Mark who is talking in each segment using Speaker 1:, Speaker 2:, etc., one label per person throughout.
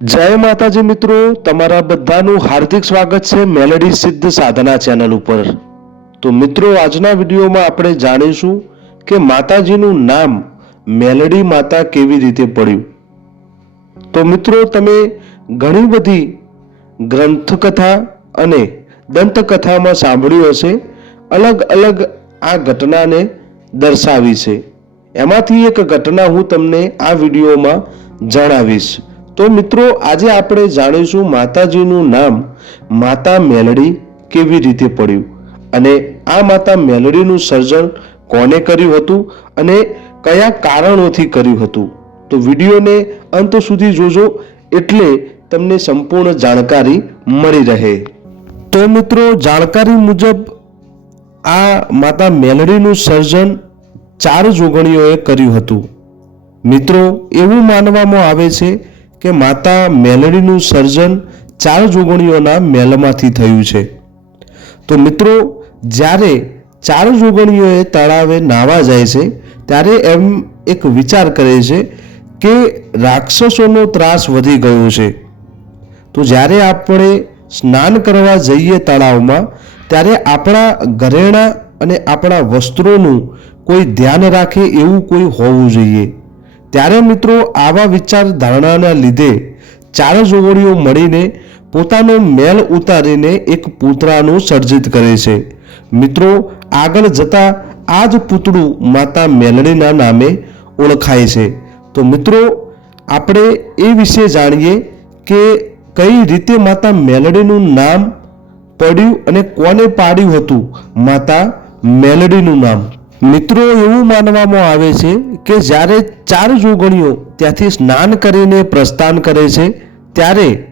Speaker 1: જય માતાજી મિત્રો, તમારા બધાનું હાર્દિક સ્વાગત છે મેલેડી સિદ્ધ સાધના ચેનલ ઉપર. તો મિત્રો, આજના વિડીયોમાં આપણે જાણીશું કે માતાજીનું નામ મેલેડી માતા કેવી રીતે પડ્યું. તો મિત્રો, તમે ઘણી બધી ગ્રંથકથા અને દંતકથામાં સાંભળ્યું હશે. અલગ અલગ આ ઘટનાને દર્શાવી છે. એમાંથી એક ઘટના હું તમને આ વિડીયોમાં જણાવીશ. તો મિત્રો, આજે આપણે જાણીશું માતાજીનું નામ માતા મેલડી કેવી રીતે પડ્યું અને આ માતા મેલડીનું સર્જન કોને કર્યું હતું અને કયા કારણોથી કર્યું હતું. તો વિડીયોને અંત સુધી જોજો એટલે તમને સંપૂર્ણ જાણકારી મળી રહે. તો મિત્રો, જાણકારી મુજબ આ માતા મેલડીનું સર્જન ચાર જોગણીઓએ કર્યું હતું. મિત્રો, એવું માનવામાં આવે છે કે માતા મેલડીનું સર્જન ચાર જોગણીઓના મેલમાંથી થયું છે. તો મિત્રો, જ્યારે ચાર જોગણીઓએ તળાવે નાવા જાય છે, ત્યારે એમ એક વિચાર કરે છે કે રાક્ષસોનો ત્રાસ વધી ગયો છે. તો જ્યારે આપણે સ્નાન કરવા જઈએ તળાવમાં, ત્યારે આપણા ઘરેણાં અને આપણા વસ્ત્રોનું કોઈ ધ્યાન રાખે એવું કોઈ હોવું જોઈએ. ત્યારે મિત્રો આવા વિચાર ધારણાના લીધે ચાર જોગણીઓ મળીને પોતાનો મેલ ઉતારીને એક પૂતળાનું સર્જિત કરે છે. મિત્રો, આગળ જતા આ જ પૂતળું માતા મેલડીના નામે ઓળખાય છે. તો મિત્રો, આપણે એ વિશે જાણીએ કે કઈ રીતે માતા મેલડીનું નામ પડ્યું અને કોને પાડ્યું હતું? માતા મેલડીનું નામ. મિત્રો, એવું માનવામાં આવે છે કે જ્યારે ચાર જોગણીઓ ત્યાંથી સ્નાન કરીને પ્રસ્થાન કરે છે, ત્યારે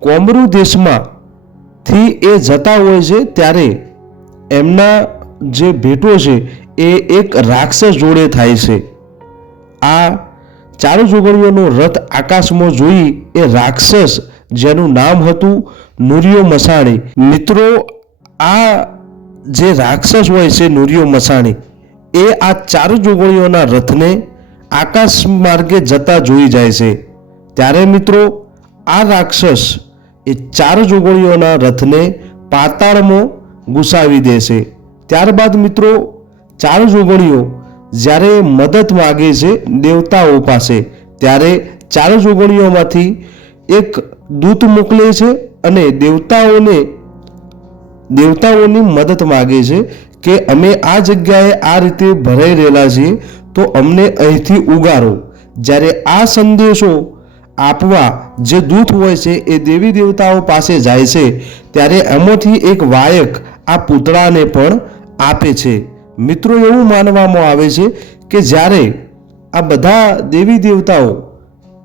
Speaker 1: કોમરૂ દેશમાંથી એ જતા હોય છે, ત્યારે એમના જે ભેટો છે, એ એક રાક્ષસ જોડે થાય છે. આ ચાર જોગણીઓનો રથ આકાશમાં જોઈ એ રાક્ષસ, જેનું નામ હતું નુરિયો મસાણી. મિત્રો, આ જે રાક્ષસ હોય છે નુરિયો મસાણી એ આ ચાર જોગણીઓના રથને આકાશ માર્ગે જતા જોઈ જાય છે. ત્યારે મિત્રો, આ રાક્ષસ એ ચાર જોગણીઓના રથને પાતાળમાં ઘુસાવી દેશે ત્યારબાદ મિત્રો, ચાર જોગણીઓ જ્યારે મદદ માગે છે દેવતાઓ પાસે, ત્યારે ચાર જોગણીઓમાંથી એક દૂત મોકલે છે અને દેવતાઓને, દેવતાઓની મદદ માગે છે. કે અમે આ જગ્યાએ આ રીતે ભરાઈ રહેલા છીએ, તો અમને અહીંથી ઉગારો. જ્યારે આ સંદેશો આપવા જે દૂત હોય છે, એ દેવી દેવતાઓ પાસે જાય છે, ત્યારે એમાંથી એક વાયક આ પૂતળાને પણ આપે છે. મિત્રો, એવું માનવામાં આવે છે કે જ્યારે આ બધા દેવી દેવતાઓ,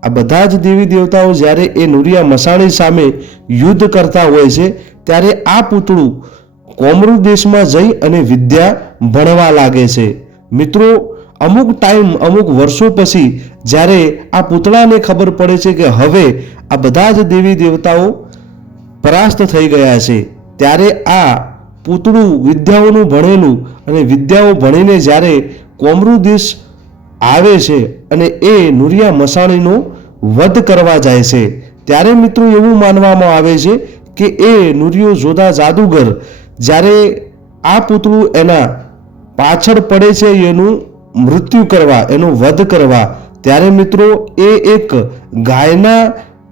Speaker 1: આ બધા જ દેવી દેવતાઓ જ્યારે એ નુરિયા મસાણી સામે યુદ્ધ કરતા હોય છે, ત્યારે આ પૂતળું કોમરૂ દેશમાં જઈ અને વિદ્યા ભણવા લાગે છે. મિત્રો, અમુક ટાઈમ અમુક વર્ષો પછી જ્યારે આ પૂતળાને ખબર પડે છે કે હવે આ બધા જ દેવી દેવતાઓ પરાસ્ત થઈ ગયા છે, ત્યારે આ પૂતળું વિદ્યાઓનું ભણેલું અને વિદ્યાઓ ભણીને જ્યારે કોમરૂ દેશ આવે છે અને એ નુરિયા મસાણીનો વધ કરવા જાય છે, ત્યારે મિત્રો એવું માનવામાં આવે છે કે એ નુરિયો જોધા જાદુગર જ્યારે આ પૂતળું એના પાછળ પડે છે એનું મૃત્યુ કરવા, એનું વધ કરવા, ત્યારે મિત્રો એ એક ગાયના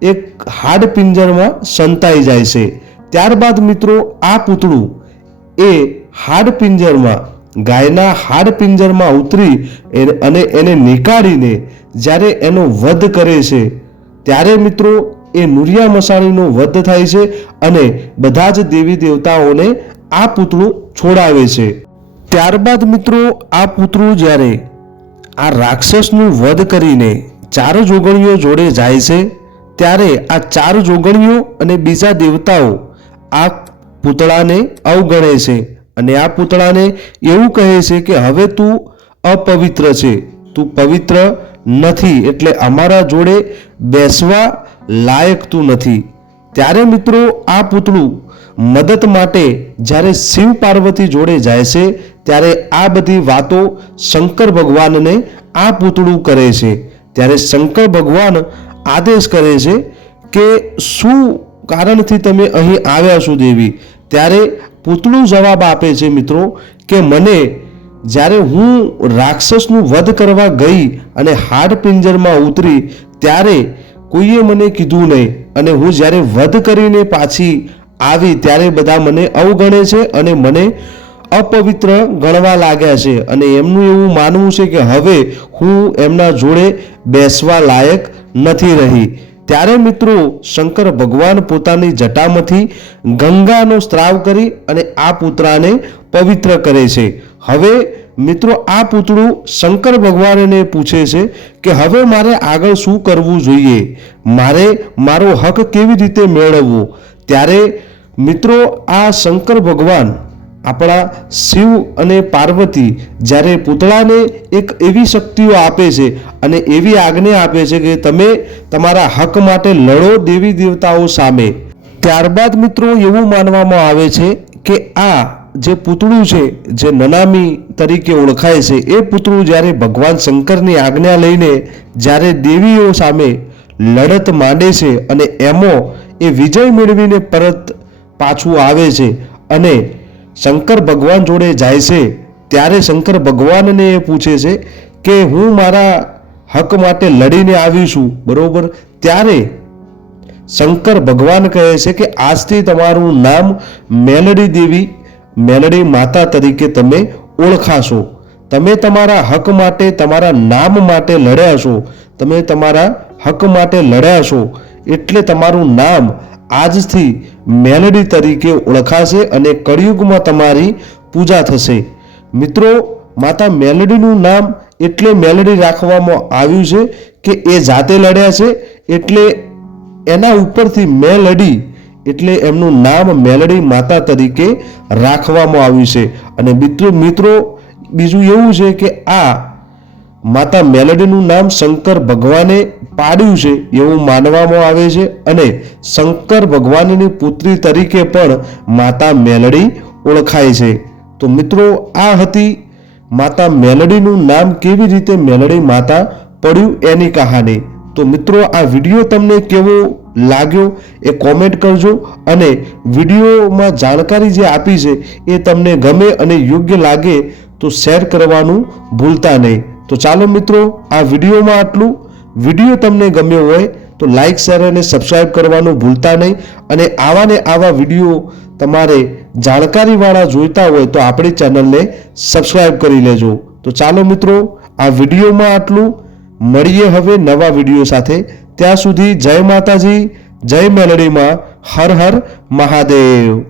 Speaker 1: એક હાડ પિંજરમાં સંતાઈ જાય છે. ત્યારબાદ મિત્રો આ પૂતળું એ હાડ પિંજરમાં ગાયના હાડ પિંજરમાં ઉતરી અને એને નીકાળીને જ્યારે એનો વધ કરે છે, ત્યારે મિત્રો એ નુરિયા મસાણીનો વધ થાય છે અને બધા જ દેવી દેવતાઓને આ પૂતળું છોડાવે છે. ત્યારબાદ મિત્રો, આ પૂતળું જ્યારે આ રાક્ષસનું વધ કરીને ચાર જોગણીઓ જોડે જાય છે, ત્યારે આ ચાર જોગણીઓ અને બીજા દેવતાઓ આ પૂતળાને અવગણે છે અને આ પૂતળાને એવું કહે છે કે હવે તું અપવિત્ર છે. તું પવિત્ર નથી એટલે અમારા જોડે બેસવા લાયક તું નથી. ત્યારે મિત્રો આ પૂતળું મદદ માટે જ્યારે શિવ પાર્વતી જોડે જાય છે, ત્યારે આ બધી વાતો શંકર ભગવાનને આ પૂતળું કરે છે. ત્યારે શંકર ભગવાન આદેશ કરે છે કે શું કારણથી તમે અહીં આવ્યા છો દેવી? ત્યારે પૂતળું જવાબ આપે છે મિત્રો કે મને જ્યારે હું રાક્ષસનું વધ કરવા ગઈ અને હાડ પિંજરમાં ઉતરી, ત્યારે કોઈએ મને કીધું નહીં. અને હું જ્યારે વધ કરીને પાછી આવી ત્યારે બધા મને અવગણે છે અને મને અપવિત્ર ગણવા લાગ્યા છે. અને એમનું એવું માનવું છે કે હવે હું એમના જોડે બેસવા લાયક નથી રહી. ત્યારે મિત્રો શંકર ભગવાન પોતાની જટામાંથી ગંગાનો સ્ત્રાવ કરી અને આ પુત્રાને પવિત્ર કરે છે. હવે મિત્રો, આ પૂતળું શંકર ભગવાનને પૂછે છે કે હવે મારે આગળ શું કરવું જોઈએ? મારે મારો હક કેવી રીતે મેળવવો? ત્યારે મિત્રો, આ શંકર ભગવાન આપણા શિવ અને પાર્વતી જ્યારે પૂતળાને એક એવી શક્તિઓ આપે છે અને એવી આજ્ઞા આપે છે કે તમે તમારા હક માટે લડો દેવી દેવતાઓ સામે. ત્યારબાદ મિત્રો, એવું માનવામાં આવે છે કે આ જે પૂતળું છે, જે નનામી તરીકે ઓળખાય છે, એ પૂતળું જ્યારે ભગવાન શંકરની આજ્ઞા લઈને જ્યારે દેવીઓ સામે લડત માંડે છે અને એમો એ વિજય મેળવીને પરત પાછું આવે છે અને શંકર ભગવાન જોડે જાય છે, ત્યારે શંકર ભગવાનને એ પૂછે છે કે હું મારા હક માટે લડીને આવી છું, બરોબર? ત્યારે શંકર ભગવાન કહે છે કે આજથી તમારું નામ મેલડી દેવી મેલડી માતા તરીકે તમે ઓળખાશો. તમે તમારા હક માટે, તમારા નામ માટે લડ્યા છો. તમે તમારા હક માટે લડ્યા છો. એટલે તમારું નામ આજથી મેલડી તરીકે ઓળખાશે અને કળિયુગમાં તમારી પૂજા થશે. મિત્રો, માતા મેલડીનું નામ એટલે મેલડી રાખવામાં આવ્યું છે કે એ જાતે લડ્યા છે. એટલે એના ઉપરથી મેલડી એટલે એમનું નામ મેલડી માતા તરીકે રાખવામાં આવ્યું છે. અને મિત્રો મિત્રો, બીજું એવું છે કે આ માતા મેલડીનું નામ શંકર ભગવાને પાડ્યું છે એવું માનવામાં આવે છે અને શંકર ભગવાનની પુત્રી તરીકે પણ માતા મેલડી ઓળખાય છે. તો મિત્રો, આ હતી માતા મેલડીનું નામ કેવી રીતે મેલડી માતા પડ્યું એની કહાની. તો મિત્રો, આ વીડિયો તમને કેવો લાગ્યો, એ કોમેન્ટ કરજો અને વિડીયોમાં જાણકારી જે આપી છે, એ તમને ગમે અને યોગ્ય લાગે તો શેર કરવાનું ભૂલતા નહીં. તો ચાલો મિત્રો, આ વિડીયોમાં આટલું. વીડિયો તમને ગમ્યો હોય તો લાઈક શેર અને સબસ્ક્રાઈબ કરવાનું ભૂલતા નહીં. અને આવા ને આવા વીડિયો તમારે જાણકારીવાળા જોઈતા હોય તો આપણી ચેનલને સબસ્ક્રાઈબ કરી લેજો. તો ચાલો મિત્રો, આ વિડીયોમાં આટલું. મળીએ હવે નવા વીડિયો સાથે. ત્યાં સુધી જય માતાજી જય મેલડીમાં હર હર મહાદેવ.